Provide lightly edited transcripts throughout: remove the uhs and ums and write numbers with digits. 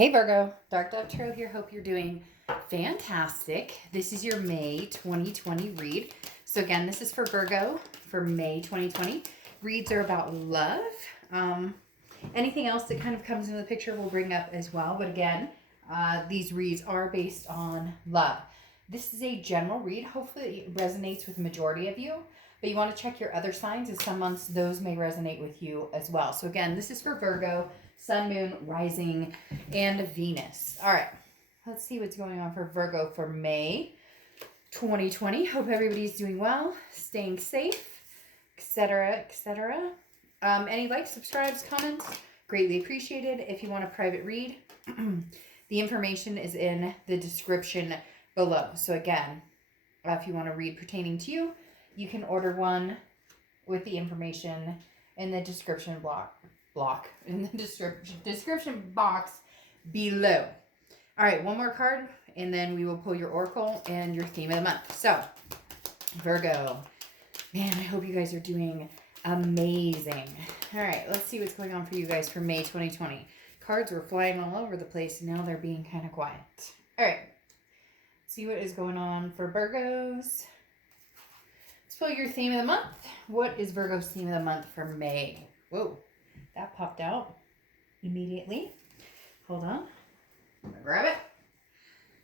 Hey Virgo, Dark Dove Tarot here. Hope you're doing fantastic. This is your May 2020 read. So again, this is for Virgo for May 2020. Reads are about love. Anything else that kind of comes into the picture we'll bring up as well. But again, these reads are based on love. This is a general read. Hopefully it resonates with the majority of you. But you want to check your other signs, as some months those may resonate with you as well. So again, this is for Virgo, Sun, Moon, Rising, and Venus. All right, let's see what's going on for Virgo for May 2020. Hope everybody's doing well, staying safe, etc., etc. Any likes, subscribes, comments, greatly appreciated. If you want a private read, the information is in the description below. So again, if you want a read pertaining to you, you can order one with the information in the description in the description box below. All right, one more card, and then we will pull your oracle and your theme of the month. So, Virgo, man, I hope you guys are doing amazing. All right, let's see what's going on for you guys for May 2020. Cards were flying all over the place, and now they're being kind of quiet. All right, see what is going on for Virgos. Let's pull your theme of the month. What is Virgo's theme of the month for May? Whoa, that popped out immediately. Hold on. I'm gonna grab it.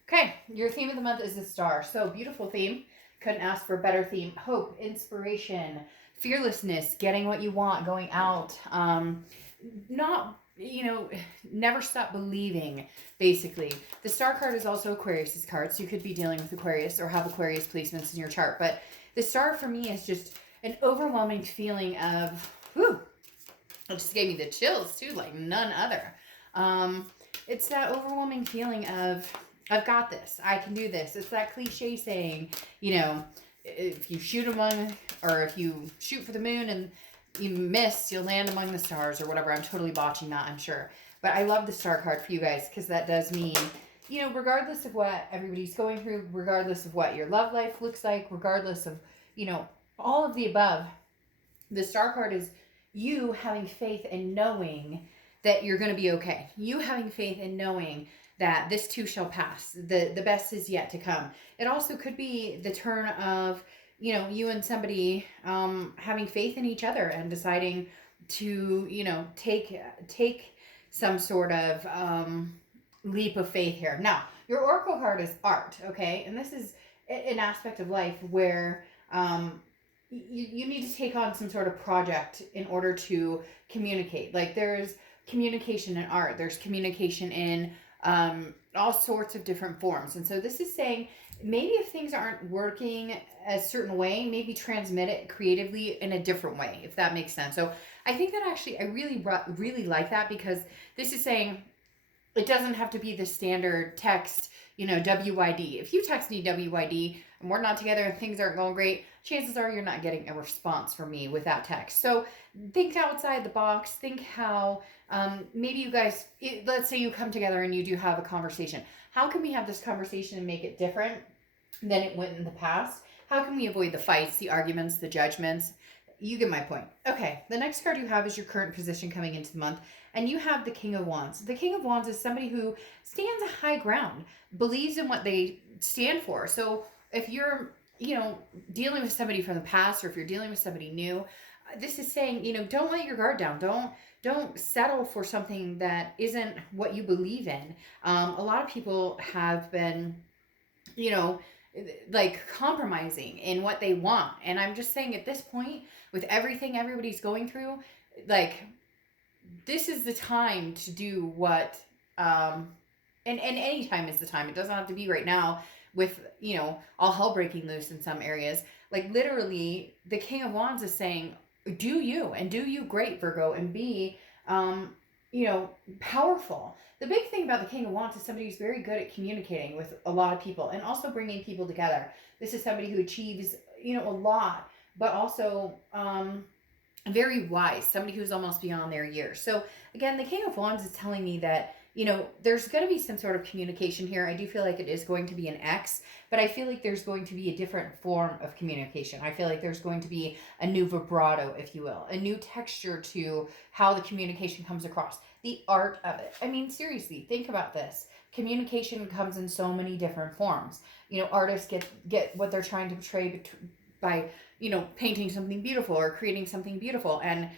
Okay, your theme of the month is the star. So beautiful theme. Couldn't ask for a better theme. Hope, inspiration, fearlessness, getting what you want, going out. Never stop believing, basically. The star card is also Aquarius's card, so you could be dealing with Aquarius or have Aquarius placements in your chart. But the star for me is just an overwhelming feeling of, whew, it just gave me the chills too, like none other. It's that overwhelming feeling of, I've got this, I can do this. It's that cliche saying, if you shoot if you shoot for the moon and you miss, you'll land among the stars or whatever. I'm totally botching that, I'm sure. But I love the star card for you guys because that does mean, regardless of what everybody's going through, regardless of what your love life looks like, regardless of, all of the above, the star card is you having faith and knowing that you're going to be okay. You having faith and knowing that this too shall pass. The best is yet to come. It also could be the turn of, you and somebody having faith in each other and deciding to, take some sort of leap of faith here. Now, your oracle card is art, okay? And this is an aspect of life where you need to take on some sort of project in order to communicate. Like there's communication in art, there's communication in all sorts of different forms. And so this is saying maybe if things aren't working a certain way, maybe transmit it creatively in a different way, if that makes sense. So I think that actually I really like that, because this is saying it doesn't have to be the standard text, WYD. If you text me WYD and we're not together and things aren't going great, chances are you're not getting a response from me with that text. So think outside the box. Think how maybe you guys, let's say you come together and you do have a conversation. How can we have this conversation and make it different than it went in the past? How can we avoid the fights, the arguments, the judgments? You get my point. Okay, the next card you have is your current position coming into the month, and you have the King of Wands. The King of Wands is somebody who stands a high ground, believes in what they stand for. So if you're, dealing with somebody from the past, or if you're dealing with somebody new, this is saying, don't let your guard down. Don't settle for something that isn't what you believe in. A lot of people have been, like compromising in what they want. And I'm just saying, at this point, with everything everybody's going through, like, this is the time to do what, and any time is the time. It doesn't have to be right now with, all hell breaking loose in some areas. Like literally, the King of Wands is saying, do you, and do you great, Virgo, and be, powerful. The big thing about the King of Wands is somebody who's very good at communicating with a lot of people and also bringing people together. This is somebody who achieves, a lot, but also very wise, somebody who's almost beyond their years. So again, the King of Wands is telling me that, there's going to be some sort of communication here. I do feel like it is going to be an X, but I feel like there's going to be a different form of communication. I feel like there's going to be a new vibrato, if you will, a new texture to how the communication comes across, the art of it. I mean, seriously, think about this. Communication comes in so many different forms. Artists get what they're trying to portray by, painting something beautiful or creating something beautiful. And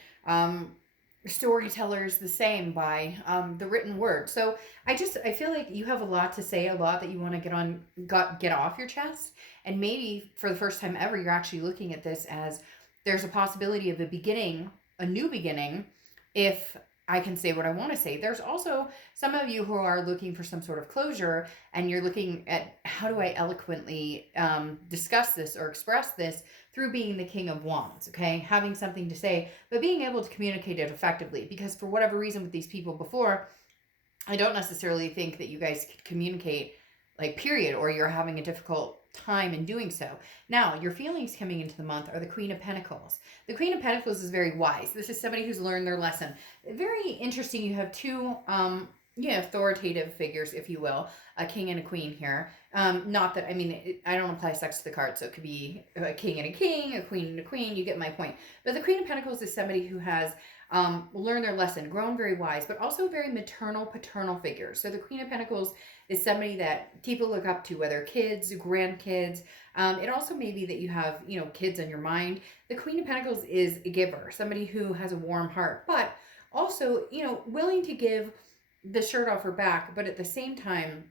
storytellers the same by the written word. So I feel like you have a lot to say, a lot that you want to get off your chest. And maybe for the first time ever, you're actually looking at this as there's a possibility of a new beginning, if I can say what I want to say. There's also some of you who are looking for some sort of closure, and you're looking at, how do I eloquently discuss this or express this through being the King of Wands, okay? Having something to say, but being able to communicate it effectively. Because for whatever reason with these people before, I don't necessarily think that you guys could communicate, like, period, or you're having a difficult time in doing so. Now, your feelings coming into the month are the Queen of Pentacles. The Queen of Pentacles is very wise. This is somebody who's learned their lesson. Very interesting. You have two authoritative figures, if you will, a king and a queen here. Not that, I don't apply sex to the card, so it could be a king and a king, a queen and a queen. You get my point. But the Queen of Pentacles is somebody who has learned their lesson, grown very wise, but also very maternal, paternal figure. So the Queen of Pentacles is somebody that people look up to, whether kids, grandkids. It also may be that you have, kids on your mind. The Queen of Pentacles is a giver, somebody who has a warm heart, but also, willing to give the shirt off her back, but at the same time,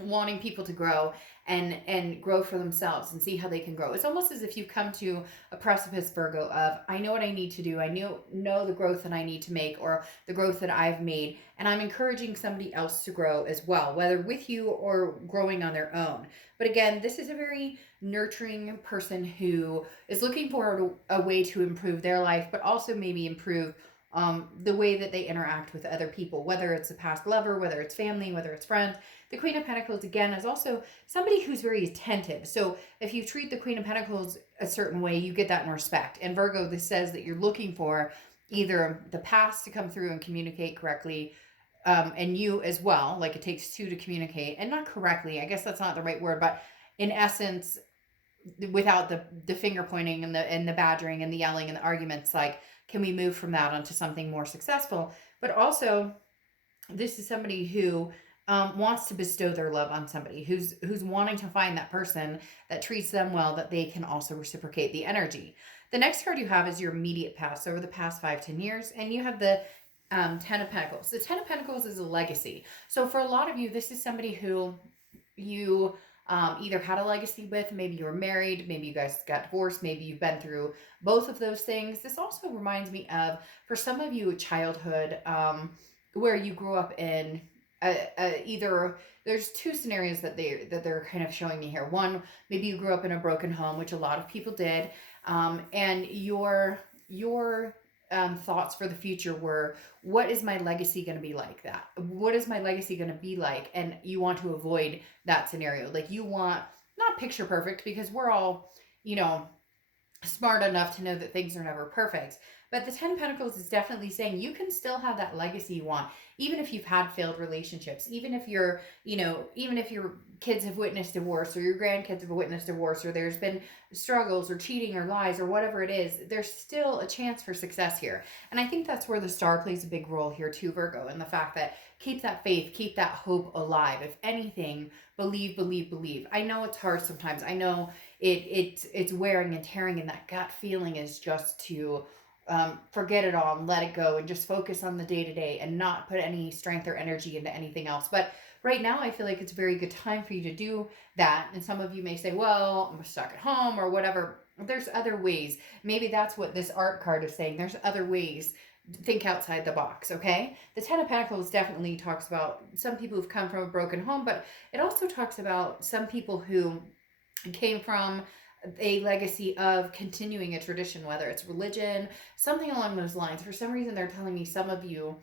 wanting people to grow and grow for themselves and see how they can grow. It's almost as if you've come to a precipice, Virgo, of, I know what I need to do. I know the growth that I need to make, or the growth that I've made. And I'm encouraging somebody else to grow as well, whether with you or growing on their own. But again, this is a very nurturing person who is looking for a way to improve their life, but also maybe improve the way that they interact with other people, whether it's a past lover, whether it's family, whether it's friends. The Queen of Pentacles, again, is also somebody who's very attentive. So if you treat the Queen of Pentacles a certain way, you get that in respect. And Virgo, this says that you're looking for either the past to come through and communicate correctly, and you as well. Like, it takes two to communicate, and not correctly. I guess that's not the right word, but in essence, without the finger pointing and the badgering and the yelling and the arguments, like, can we move from that onto something more successful? But also, this is somebody who wants to bestow their love on somebody, who's wanting to find that person that treats them well, that they can also reciprocate the energy. The next card you have is your immediate past, over the past 5-10 years, and you have the Ten of Pentacles. The Ten of Pentacles is a legacy. So for a lot of you, this is somebody who you either had a legacy with, maybe you were married, maybe you guys got divorced, maybe you've been through both of those things. This also reminds me of, for some of you, childhood, where you grew up in either, there's two scenarios that they're kind of showing me here. One, maybe you grew up in a broken home, which a lot of people did, and your thoughts for the future were, what is my legacy going to be like that? What is my legacy going to be like? And you want to avoid that scenario. Like, you want, not picture perfect, because we're all, smart enough to know that things are never perfect. But the Ten of Pentacles is definitely saying you can still have that legacy you want, even if you've had failed relationships, even if you're, even if your kids have witnessed divorce, or your grandkids have witnessed divorce, or there's been struggles or cheating or lies or whatever it is, there's still a chance for success here. And I think that's where the star plays a big role here too, Virgo, and the fact that keep that faith, keep that hope alive. If anything, believe, believe, believe. I know it's hard sometimes. I know it's wearing and tearing, and that gut feeling is just to forget it all and let it go and just focus on the day-to-day and not put any strength or energy into anything else. But right now, I feel like it's a very good time for you to do that. And some of you may say, well, I'm stuck at home or whatever. There's other ways. Maybe that's what this art card is saying. There's other ways. Think outside the box, okay? The Ten of Pentacles definitely talks about some people who've come from a broken home, but it also talks about some people who came from a legacy of continuing a tradition, whether it's religion, something along those lines. For some reason, they're telling me some of you,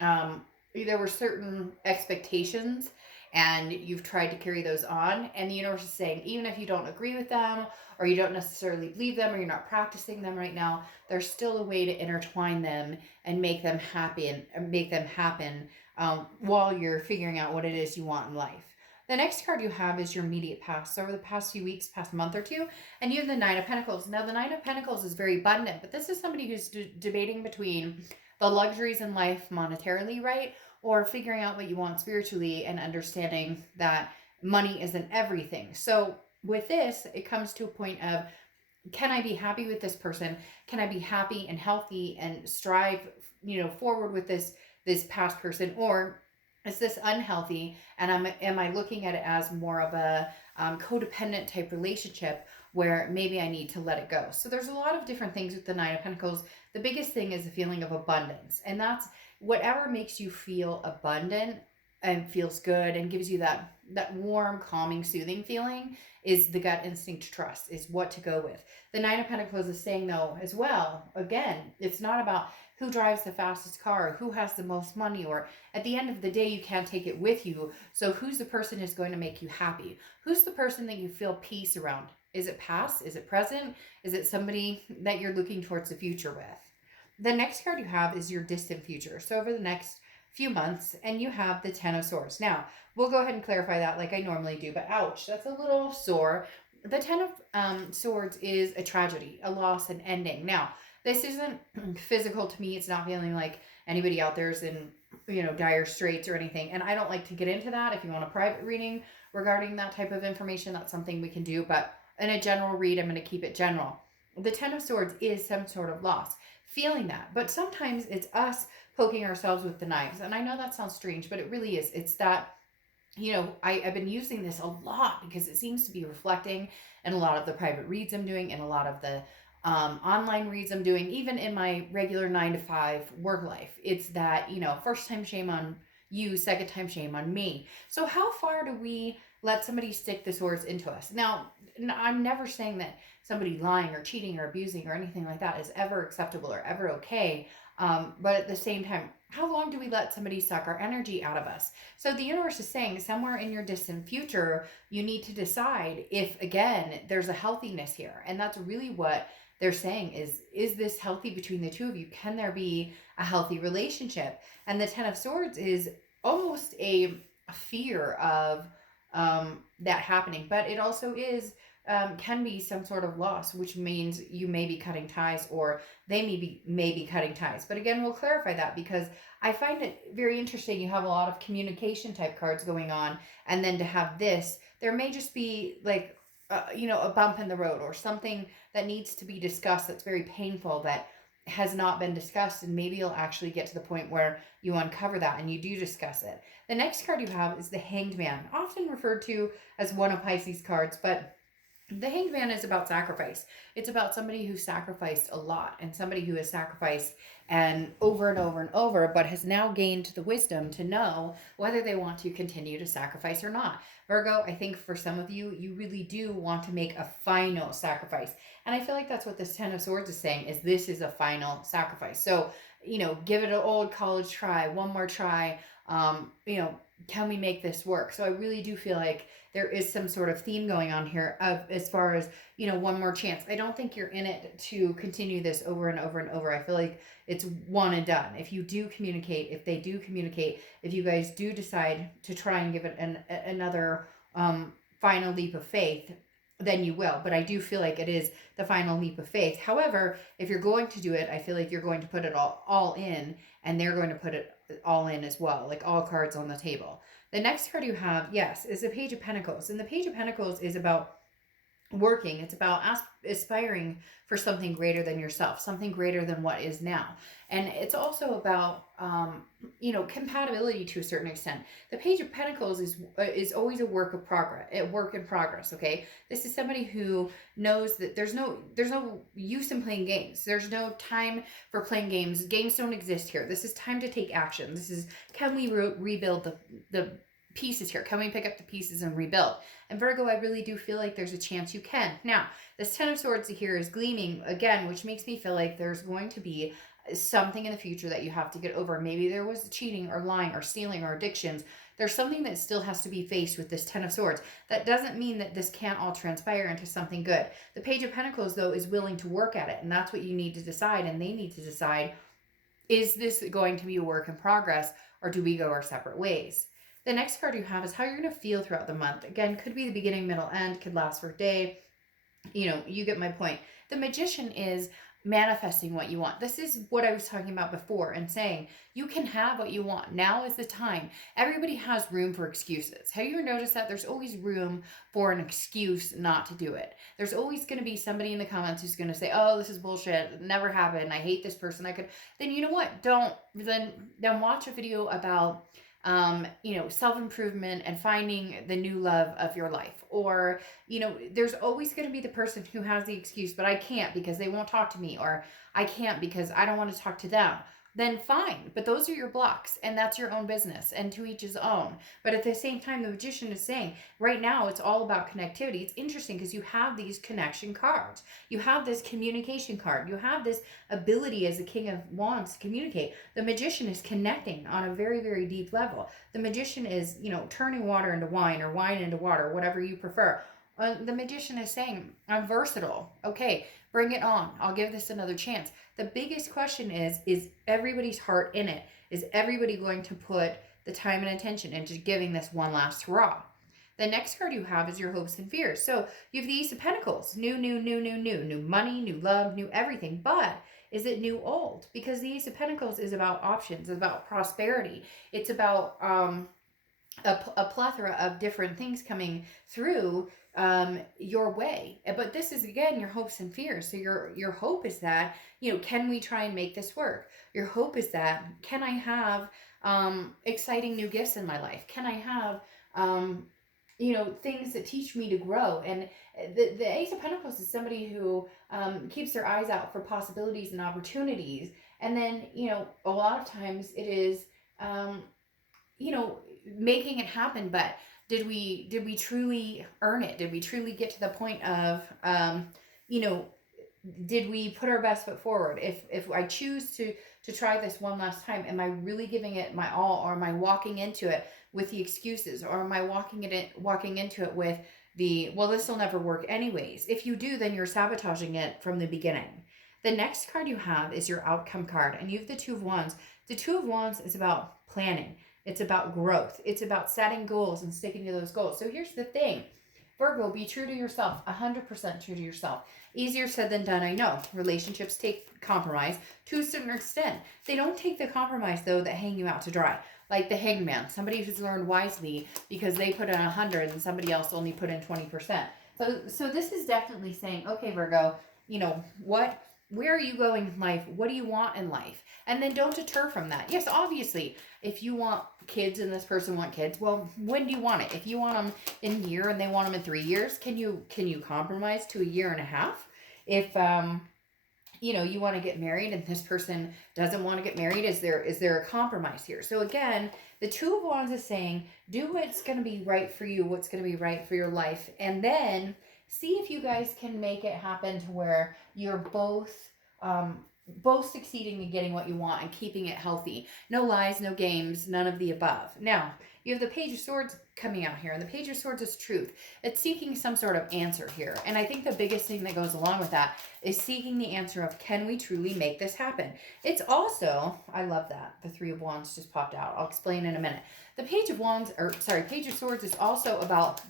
there were certain expectations and you've tried to carry those on. And the universe is saying, even if you don't agree with them, or you don't necessarily believe them, or you're not practicing them right now, there's still a way to intertwine them and make them happy and make them happen while you're figuring out what it is you want in life. The next card you have is your immediate past. So over the past few weeks, past month or two, and you have the Nine of Pentacles. Now, the Nine of Pentacles is very abundant, but this is somebody who's debating between the luxuries in life monetarily, right? Or figuring out what you want spiritually and understanding that money isn't everything. So with this, it comes to a point of, can I be happy with this person? Can I be happy and healthy and strive, forward with this past person? Or is this unhealthy, and am I looking at it as more of a codependent type relationship where maybe I need to let it go? So there's a lot of different things with the Nine of Pentacles. The biggest thing is the feeling of abundance, and that's whatever makes you feel abundant and feels good and gives you that warm, calming, soothing feeling is the gut instinct to trust, is what to go with. The Nine of Pentacles is saying, though, as well, again, it's not about who drives the fastest car, who has the most money, or at the end of the day, you can't take it with you. So who's the person who's going to make you happy? Who's the person that you feel peace around? Is it past? Is it present? Is it somebody that you're looking towards the future with? The next card you have is your distant future. So over the next few months, and you have the Ten of Swords. Now, we'll go ahead and clarify that like I normally do, but ouch, that's a little sore. The Ten of Swords is a tragedy, a loss, an ending. Now, this isn't physical to me. It's not feeling like anybody out there is in, dire straits or anything. And I don't like to get into that. If you want a private reading regarding that type of information, that's something we can do. But in a general read, I'm going to keep it general. The Ten of Swords is some sort of loss. Feeling that. But sometimes it's us poking ourselves with the knives. And I know that sounds strange, but it really is. It's that, I've been using this a lot because it seems to be reflecting in a lot of the private reads I'm doing and a lot of the online reads I'm doing, even in my regular 9 to 5 work life. It's that, first time shame on you, second time shame on me. So how far do we let somebody stick the swords into us? Now, I'm never saying that somebody lying or cheating or abusing or anything like that is ever acceptable or ever okay. But at the same time, how long do we let somebody suck our energy out of us? So the universe is saying somewhere in your distant future, you need to decide if, again, there's a healthiness here. And that's really what they're saying is this healthy between the two of you? Can there be a healthy relationship? And the Ten of Swords is almost a fear of that happening, but it also is can be some sort of loss, which means you may be cutting ties or they may be cutting ties. But again, we'll clarify that because I find it very interesting. You have a lot of communication type cards going on, and then to have this, there may just be like a bump in the road or something that needs to be discussed that's very painful that has not been discussed, and maybe you'll actually get to the point where you uncover that and you do discuss it. The next card you have is the Hanged Man, often referred to as one of Pisces cards, but the Hanged Man is about sacrifice. It's about somebody who sacrificed a lot and somebody who has sacrificed and over and over, but has now gained the wisdom to know whether they want to continue to sacrifice or not. Virgo, I think for some of you, you really do want to make a final sacrifice. And I feel like that's what this Ten of Swords is saying, is this is a final sacrifice. So, give it an old college try, one more try. Can we make this work? So I really do feel like there is some sort of theme going on here of as far as, one more chance. I don't think you're in it to continue this over and over and over. I feel like it's one and done. If you do communicate, if they do communicate, if you guys do decide to try and give it another final leap of faith, then you will. But I do feel like it is the final leap of faith. However, if you're going to do it, I feel like you're going to put it all in, and they're going to put it all in as well, like all cards on the table. The next card you have, yes, is the Page of Pentacles. And the Page of Pentacles is about working. It's about aspiring for something greater than yourself, something greater than what is now. And it's also about, compatibility to a certain extent. The Page of Pentacles is always a work in progress. Okay. This is somebody who knows that there's no use in playing games. There's no time for playing games. Games don't exist here. This is time to take action. This is, can we rebuild the pieces here? Can we pick up the pieces and rebuild? And Virgo, I really do feel like there's a chance you can. Now, this Ten of Swords here is gleaming again, which makes me feel like there's going to be something in the future that you have to get over. Maybe there was cheating or lying or stealing or addictions. There's something that still has to be faced with this Ten of Swords. That doesn't mean that this can't all transpire into something good. The Page of Pentacles, though, is willing to work at it, and that's what you need to decide, and they need to decide Is this going to be a work in progress, or do we go our separate ways? The next card you have is how you're going to feel throughout the month. Again, could be the beginning, middle, end, could last for a day. You get my point. The Magician is manifesting what you want. This is what I was talking about before and saying you can have what you want. Now is the time. Everybody has room for excuses. Have you ever noticed that there's always room for an excuse not to do it? There's always going to be somebody in the comments who's going to say, "Oh, this is bullshit. It never happened. I hate this person. I could." Then you know what? Don't then watch a video about self-improvement and finding the new love of your life. Or, there's always going to be the person who has the excuse, but I can't because they won't talk to me, or I can't because I don't want to talk to them. Then fine, but those are your blocks, and that's your own business, and to each his own. But at the same time, the Magician is saying right now it's all about connectivity. It's interesting because you have these connection cards, you have this communication card, you have this ability as the King of Wands to communicate. The Magician is connecting on a very, very deep level. The Magician is, turning water into wine, or wine into water, whatever you prefer. The Magician is saying, I'm versatile. Okay, bring it on. I'll give this another chance. The biggest question is everybody's heart in it? Is everybody going to put the time and attention into giving this one last hurrah? The next card you have is your hopes and fears. So you have the Ace of Pentacles. New money, new love, new everything. But is it new old? Because the Ace of Pentacles is about options, it's about prosperity. It's about a plethora of different things coming through your way. But this is, again, your hopes and fears. So your hope is that, can we try and make this work? Your hope is that, can I have exciting new gifts in my life? Can I have things that teach me to grow? And the Ace of Pentacles is somebody who keeps their eyes out for possibilities and opportunities. And then, a lot of times it is, making it happen. But did we truly earn it? Did we truly get to the point of, did we put our best foot forward? If I choose to try this one last time, am I really giving it my all, or am I walking into it with the excuses, or am I walking into it with the, well, this will never work anyways? If you do, then you're sabotaging it from the beginning. The next card you have is your outcome card, and you have the Two of Wands. The Two of Wands is about planning. It's about growth. It's about setting goals and sticking to those goals. So here's the thing. Virgo, be true to yourself, 100% true to yourself. Easier said than done, I know. Relationships take compromise to a certain extent. They don't take the compromise, though, that hang you out to dry. Like the hangman, somebody who's learned wisely because they put in 100 and somebody else only put in 20%. So this is definitely saying, okay, Virgo, where are you going in life? What do you want in life? And then don't deter from that. Yes, obviously, if you want kids and this person want kids, well, when do you want it? If you want them in a year and they want them in 3 years, can you compromise to a year and a half? If you want to get married and this person doesn't want to get married, is there a compromise here? So again, the Two of Wands is saying, do what's going to be right for you, what's going to be right for your life, and then see if you guys can make it happen to where you're both succeeding in getting what you want and keeping it healthy. No lies, no games, none of the above. Now, you have the Page of Swords coming out here, and the Page of Swords is truth. It's seeking some sort of answer here. And I think the biggest thing that goes along with that is seeking the answer of, can we truly make this happen? It's also, I love that, the Three of Wands just popped out. I'll explain in a minute. The Page of Swords is also about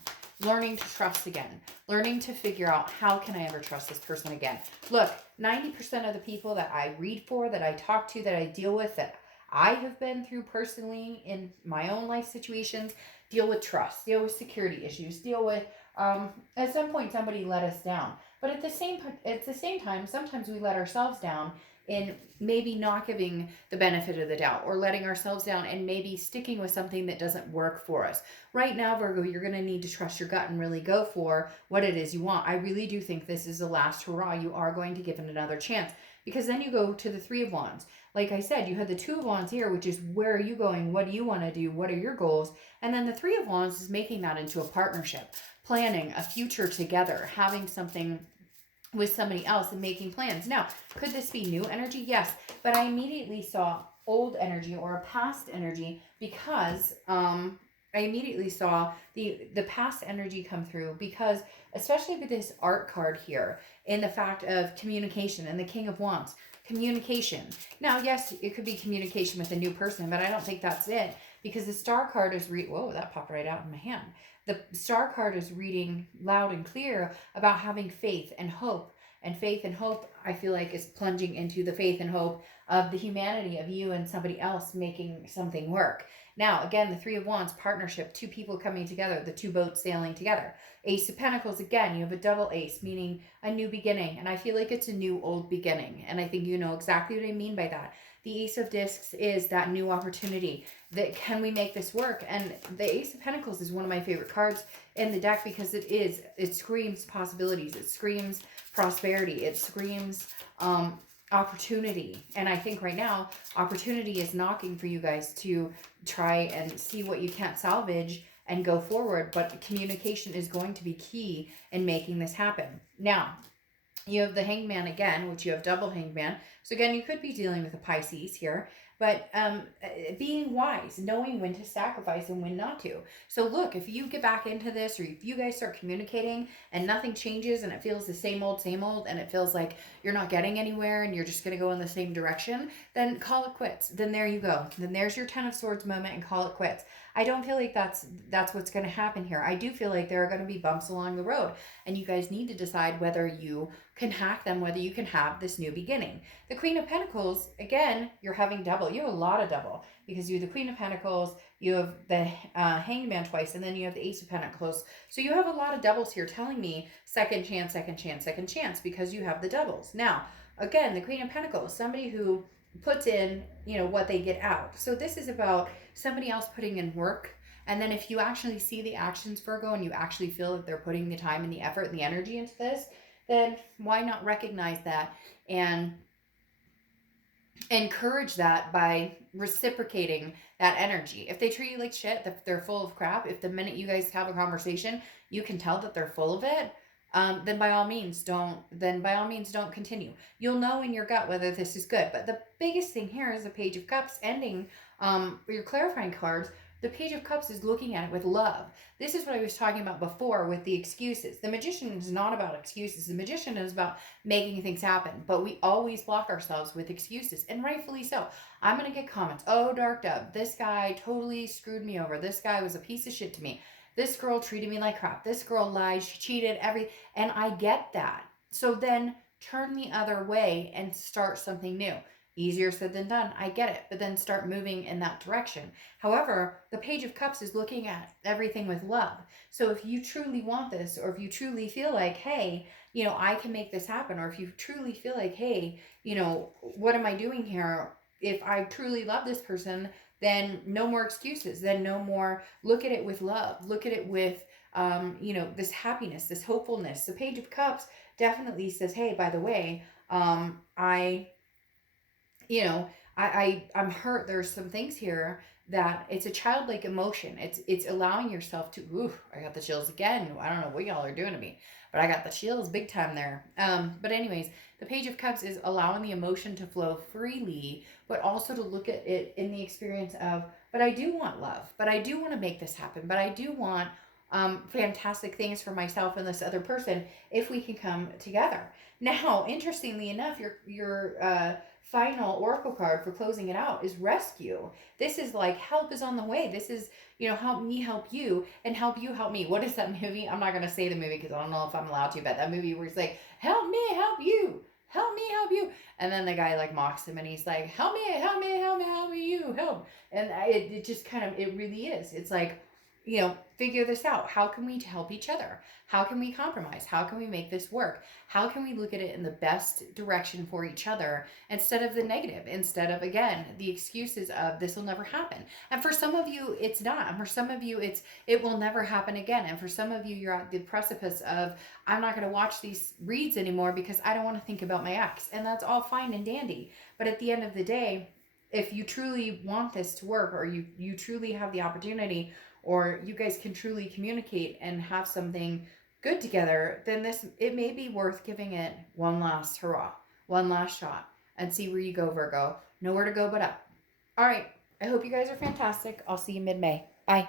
learning to trust again, learning to figure out, how can I ever trust this person again? Look, 90% of the people that I read for, that I talk to, that I deal with, that I have been through personally in my own life situations, deal with trust, deal with security issues, deal with, at some point somebody let us down. But at the same time, sometimes we let ourselves down in maybe not giving the benefit of the doubt, or letting ourselves down and maybe sticking with something that doesn't work for us. Right now, Virgo, you're going to need to trust your gut and really go for what it is you want. I really do think this is the last hurrah. You are going to give it another chance, because then you go to the Three of Wands. Like I said, you had the Two of Wands here, which is, where are you going? What do you want to do? What are your goals? And then the Three of Wands is making that into a partnership, planning a future together, having something with somebody else and making plans. Now, could this be new energy? Yes, but I immediately saw old energy or a past energy, because I immediately saw the past energy come through, because especially with this art card here, in the fact of communication and the King of Wands, communication. Now, yes, it could be communication with a new person, but I don't think that's it, because the star card is whoa, that popped right out in my hand. The star card is reading loud and clear about having faith and hope. And faith and hope, I feel like, is plunging into the faith and hope of the humanity of you and somebody else making something work. Now, again, the Three of Wands, partnership, two people coming together, the two boats sailing together. Ace of Pentacles, again, you have a double ace, meaning a new beginning. And I feel like it's a new old beginning. And I think you know exactly what I mean by that. The Ace of Discs is that new opportunity. That can we make this work? And the Ace of Pentacles is one of my favorite cards in the deck, because it screams possibilities. It screams prosperity. It screams opportunity. And I think right now, opportunity is knocking for you guys to try and see what you can't salvage and go forward. But communication is going to be key in making this happen. Now, you have the Hangman again, which you have double Hangman. So again, you could be dealing with a Pisces here, but being wise, knowing when to sacrifice and when not to. So look, if you get back into this, or if you guys start communicating and nothing changes and it feels the same old, and it feels like you're not getting anywhere and you're just going to go in the same direction, then call it quits. Then there you go. Then there's your Ten of Swords moment, and call it quits. I don't feel like that's what's going to happen here. I do feel like there are going to be bumps along the road, and you guys need to decide whether you can hack them, whether you can have this new beginning. The Queen of Pentacles, again, you're having double. You have a lot of double, because you have the Queen of Pentacles, you have the Hangman twice, and then you have the Ace of Pentacles. So you have a lot of doubles here, telling me second chance, second chance, second chance, because you have the doubles. Now, again, the Queen of Pentacles, somebody who puts in, what they get out. So this is about somebody else putting in work. And then if you actually see the actions, Virgo, and you actually feel that they're putting the time and the effort and the energy into this, then why not recognize that and encourage that by reciprocating that energy? If they treat you like shit, if they're full of crap, if the minute you guys have a conversation, you can tell that they're full of it, then by all means don't continue. You'll know in your gut whether this is good. But the biggest thing here is the Page of Cups ending your clarifying cards. The Page of Cups is looking at it with love. This is what I was talking about before with the excuses. The Magician is not about excuses. The Magician is about making things happen. But we always block ourselves with excuses, and rightfully so. I'm going to get comments. Oh, Dark Dove, this guy totally screwed me over. This guy was a piece of shit to me. This girl treated me like crap. This girl lied. She cheated. And I get that. So then turn the other way and start something new. Easier said than done. I get it. But then start moving in that direction. However, the Page of Cups is looking at everything with love. So if you truly want this, or if you truly feel like, hey, I can make this happen, or if you truly feel like, hey, what am I doing here? If I truly love this person, then no more excuses. Then no more. Look at it with love. Look at it with, this happiness, this hopefulness. The Page of Cups definitely says, hey, by the way, I'm hurt. There's some things here that it's a childlike emotion. It's allowing yourself to, I got the chills again. I don't know what y'all are doing to me, but I got the chills big time there. But anyways, the Page of Cups is allowing the emotion to flow freely, but also to look at it in the experience of, but I do want love, but I do want to make this happen, but I do want fantastic things for myself and this other person if we can come together. Now, interestingly enough, your final oracle card for closing it out is rescue. This is like help is on the way. This is, help me help you, and help you help me. What is that movie? I'm not going to say the movie because I don't know if I'm allowed to, but that movie where it's like, help me help you. Help me help you. And then the guy like mocks him and he's like, help me you, help. And it just kind of, it really is. It's like, figure this out. How can we help each other? How can we compromise? How can we make this work? How can we look at it in the best direction for each other instead of the negative, instead of, again, the excuses of this will never happen. And for some of you, it's not. And for some of you, it will never happen again. And for some of you, you're at the precipice of, I'm not going to watch these reads anymore because I don't want to think about my ex. And that's all fine and dandy. But at the end of the day, if you truly want this to work, or you truly have the opportunity, or you guys can truly communicate and have something good together, then it may be worth giving it one last hurrah, one last shot, and see where you go, Virgo. Nowhere to go but up. All right. I hope you guys are fantastic. I'll see you mid-May. Bye.